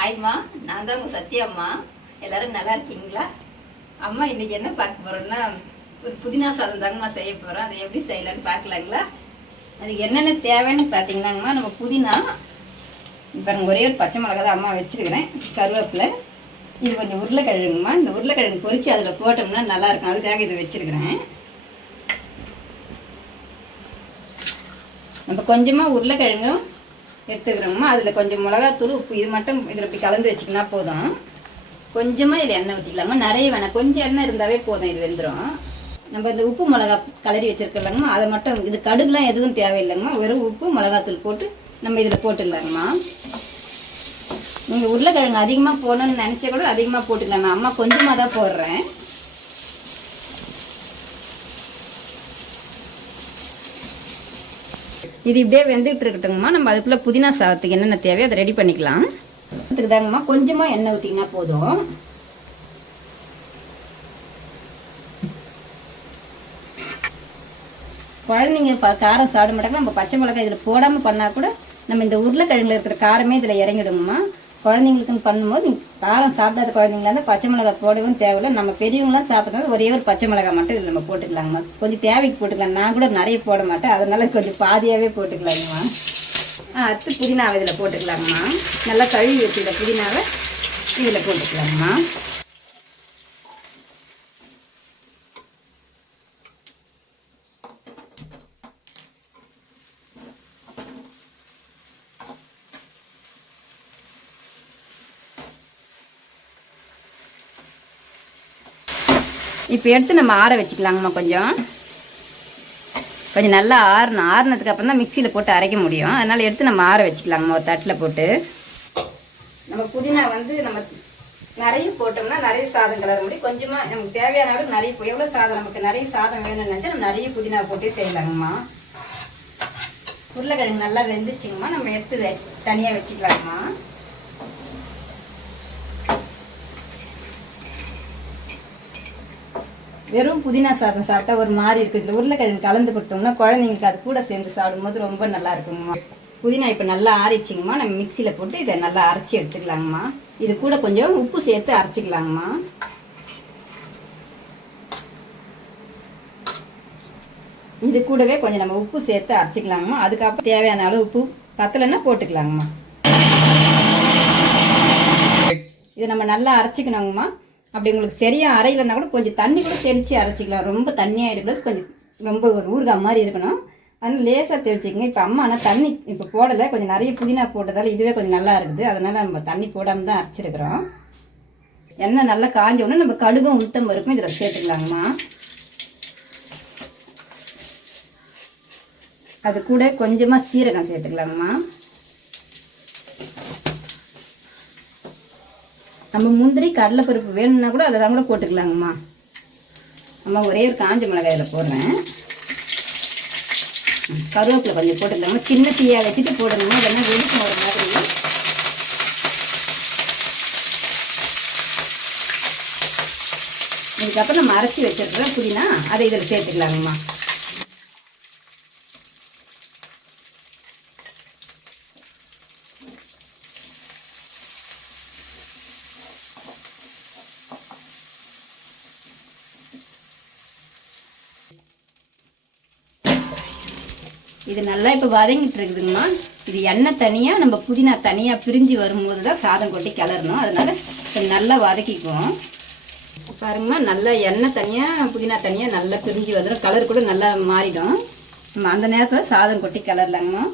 ஹாய்மா, நான் தான் உங்கள் சத்யா அம்மா. எல்லோரும் நல்லா இருக்கீங்களா? அம்மா இன்றைக்கி என்ன பார்க்க போகிறோன்னா, ஒரு புதினா சாதம் தாங்கம்மா செய்ய போகிறோம். அதை எப்படி செய்யலான்னு பார்க்கலாங்களா? அதுக்கு என்னென்ன தேவைன்னு பார்த்தீங்கன்னாங்கம்மா, நம்ம புதினா இப்போ ஒரே ஒரு பச்சை மிளகா தான் அம்மா வச்சுருக்கிறேன், கருவேப்பிலை, இது கொஞ்சம் உருளைக்கிழங்குமா. இந்த உருளைக்கிழங்கு பொரித்து அதில் போட்டோம்னா நல்லாயிருக்கும், அதுக்காக இதை வச்சுருக்கிறேன். நம்ம கொஞ்சமாக உருளைக்கிழங்கும் எடுத்துக்கிறோம்மா. அதில் கொஞ்சம் மிளகாத்தூள், உப்பு, இது மட்டும் இதில் இப்படி கலந்து வச்சிங்கன்னா போதும். கொஞ்சமாக இதில் எண்ணெய் ஊற்றிக்கலாமா, நிறைய வேணாம், கொஞ்சம் எண்ணெய் இருந்தாவே போதும், இது வெந்துடும். நம்ம இந்த உப்பு மிளகா கலரி வச்சுருக்கலாங்கம்மா, அதை மட்டும், இது கடுகுலாம் எதுவும் தேவையில்லைங்கம்மா, வெறும் உப்பு மிளகாத்தூள் போட்டு நம்ம இதில் போட்டுடலாங்கம்மா. நீங்கள் உருளைக்கிழங்கு அதிகமாக போடணும்னு நினச்சா கூட அதிகமாக போட்டுக்கலாம், நான் அம்மா கொஞ்சமாக தான் போடுறேன். இது இப்படியே வெந்துகிட்டு இருக்கட்டுங்கம்மா. நம்ம அதுக்குள்ளே புதினா சாதத்துக்கு என்னென்ன தேவையோ அதை ரெடி பண்ணிக்கலாம். அதுக்கு தாங்கம்மா கொஞ்சமாக எண்ணெய் ஊற்றிங்கன்னா போதும். குழந்தைங்க காரம் சாப்பிட மாட்டாங்க, நம்ம பச்சை மிளகாய் இதில் போடாமல் பண்ணால் கூட நம்ம இந்த உருளைக்கிழங்குல இருக்கிற காரமே இதில் இறங்கிடுங்கம்மா. குழந்தைங்களுக்குன்னு பண்ணும்போது காரம் சாப்பிடாத குழந்தைங்களா இருந்தால் பச்சை மிளகாய் போடவும் தேவையில்லை. நம்ம பெரியவங்களாம் சாப்பிட்றதுனால ஒரே ஒரு பச்சை மிளகாய் மட்டும் இதில் நம்ம போட்டுக்கலாங்கம்மா. கொஞ்சம் தேவைக்கு போட்டுக்கலாம், நான் கூட நிறைய போட மாட்டேன், அதனால கொஞ்சம் பாதியாகவே போட்டுக்கலாங்கம்மா. அடுத்து புதினாவை இதில் போட்டுக்கலாங்கம்மா. நல்லா கழுவி வச்சுக்கிற புதினாவை இதில் போட்டுக்கலாங்கம்மா. இப்போ எடுத்து நம்ம ஆற வச்சுக்கலாங்கம்மா. கொஞ்சம் நல்லா ஆறுனதுக்கு அப்புறம் தான் மிக்சியில் போட்டு அரைக்க முடியும், அதனால் எடுத்து நம்ம ஆற வச்சுக்கலாங்கம்மா ஒரு தட்டில் போட்டு. நம்ம புதினா நம்ம நிறைய போட்டோம்னா நிறைய சாதம் கலர முடியும். கொஞ்சமாக நமக்கு தேவையான அளவுக்கு நிறைய, எவ்வளோ சாதம் நமக்கு நிறைய சாதம் வேணும்னு நினச்சா நம்ம நிறைய புதினா போட்டு செய்யலாங்கம்மா. உருளைக்கிழங்கு நல்லா வெந்துச்சுங்கம்மா, நம்ம எடுத்து தனியாக வச்சுக்கலாங்கம்மா. வெறும் புதினா சாதம் சாப்பிட்டா ஒரு மாதிரி இருக்குது, உருளைக்கிழங்கு கலந்து கொடுத்தோம்னா குழந்தைங்களுக்கு அது கூட சேர்ந்து சாப்பிடும்போது ரொம்ப நல்லா இருக்குங்கம்மா. புதினா இப்போ நல்லா ஆறிச்சிங்கம்மா, நம்ம மிக்சியில் போட்டு இதை நல்லா அரைச்சி எடுத்துக்கலாங்கம்மா. இது கூட கொஞ்சம் உப்பு சேர்த்து அரைச்சிக்கலாங்கம்மா. இது கூடவே கொஞ்சம் நம்ம உப்பு சேர்த்து அரைச்சிக்கலாங்கம்மா. அதுக்கப்புறம் தேவையான அளவு உப்பு பத்தலைன்னா போட்டுக்கலாங்கம்மா. இதை நம்ம நல்லா அரைச்சிக்கணுங்கம்மா. அப்படி உங்களுக்கு சரியாக அரையிலன்னா கூட கொஞ்சம் தண்ணி கூட தெளித்து அரைச்சிக்கலாம், ரொம்ப தண்ணியாக இருக்கக்கூடாது, கொஞ்சம் ரொம்ப ஒரு ஊறுகாய் மாதிரி இருக்கணும், அதனால் லேசாக தெளிச்சிக்கங்க. இப்போ அம்மா ஆனால் தண்ணி இப்போ போடலை, கொஞ்சம் நிறைய புதினா போட்டதால் இதுவே கொஞ்சம் நல்லா இருக்குது, அதனால் நம்ம தண்ணி போடாமல் தான் அரைச்சிருக்கிறோம். எண்ணெய் நல்லா காஞ்ச உடனே நம்ம கடுகும் உளுத்தம் பருப்பும் இதில் சேர்த்துக்கலாங்கம்மா. அது கூட கொஞ்சமாக சீரகம் சேர்த்துக்கலாங்கம்மா. நம்ம முந்திரி கடலைப்பருப்பு வேணும்னா கூட அதை தான் கூட போட்டுக்கலாங்கம்மா. நம்ம ஒரே ஒரு காஞ்ச மிளகாயில் போடுறேன். கருவேப்பிலை கொஞ்சம் போட்டுக்கலாமா, சின்ன தீயாக வச்சுட்டு போடணுமா, இல்லைன்னா வெடிக்கும் ஒரு மாதிரி. இதுக்கப்புறம் நம்ம அரைச்சி வச்சிருக்கிறோம் புதினா, அதை இதில் சேர்த்துக்கலாங்கம்மா. இது நல்லா இப்போ வதங்கிட்டு இருக்குதுங்கம்மா. இது எண்ணெய் தனியாக, நம்ம புதினா தனியாக பிரிஞ்சு வரும்போது தான் சாதம் கொட்டி கிளறணும், அதனால் கொஞ்சம் நல்லா வதக்கிக்குவோம். பாருங்கம்மா, நல்லா எண்ணெய் தனியாக புதினா தனியாக நல்லா பிரிஞ்சு வந்துடும், கலர் கூட நல்லா மாறிடும். நம்ம அந்த நேரத்தில் சாதம் கொட்டி கிளறலாங்கம்மா.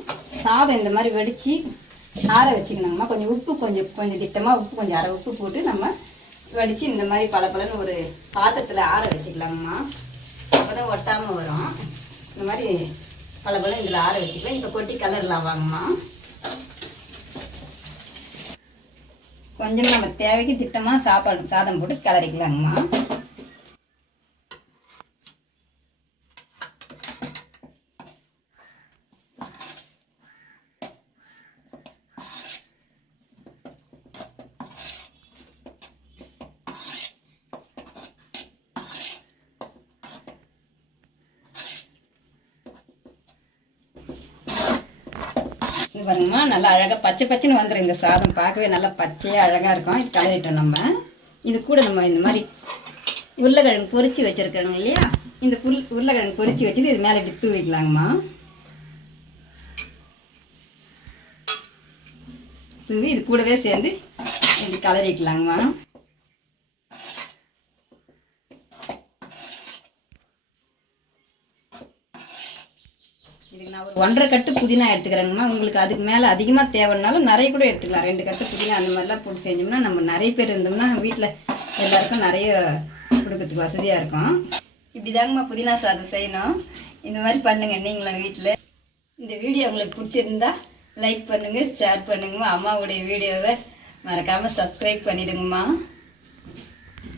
சாதம் இந்த மாதிரி வடித்து ஆற வச்சுக்கணுங்கம்மா. கொஞ்சம் உப்பு கொஞ்சம் திட்டமாக உப்பு கொஞ்சம் அரை உப்பு போட்டு நம்ம வடித்து இந்த மாதிரி பலன்னு ஒரு பாத்திரத்தில் ஆற வச்சுக்கலாங்கம்மா. அப்போ தான் ஒட்டாமல் வரும். இந்த மாதிரி பலபலம் இதில் ஆற வச்சுக்கலாம். இப்போ கொட்டி கலர்லாம் வாங்கம்மா. கொஞ்சம் நம்ம தேவைக்கு திட்டமாக சாதம் போட்டு கிளறிக்கலாங்கம்மா. பாருங்கம்மா நல்லா அழகாக பச்சை பச்சைன்னு வந்துடும் இந்த சாதம். பார்க்கவே நல்லா பச்சையாக அழகாக இருக்கும். இது கலரிட்டோம் நம்ம. இது கூட நம்ம இந்த மாதிரி உருளைக்கிழங்கு பொரிச்சு வச்சுருக்கோங்க இல்லையா, இந்த உருளைக்கிழங்கு பொரிச்சு வச்சுட்டு இது மேலே இப்படி தூவிக்கலாங்கம்மா. தூவி இது கூடவே சேர்ந்து இப்படி கலரிக்கலாங்கம்மா. இதுக்கு நான் ஒரு 1.5 கட்டு புதினா எடுத்துக்கிறேங்கம்மா. உங்களுக்கு அதுக்கு மேலே அதிகமாக தேவைன்னாலும் நிறைய கூட எடுத்துக்கலாம். 2 கட்டு புதினா அந்த மாதிரிலாம் போட்டு செஞ்சோம்னா நம்ம நிறைய பேர் இருந்தோம்னா வீட்டில் எல்லாருக்கும் நிறைய கொடுக்கறதுக்கு வசதியாக இருக்கும். இப்படி தாங்கம்மா புதினா சாதம் செய்யணும். இந்த மாதிரி பண்ணுங்கள் நீங்களும் வீட்டில். இந்த வீடியோ உங்களுக்கு பிடிச்சிருந்தா லைக் பண்ணுங்கள், ஷேர் பண்ணுங்கம்மா. அம்மாவுடைய வீடியோவை மறக்காமல் சப்ஸ்கிரைப் பண்ணிவிடுங்கம்மா.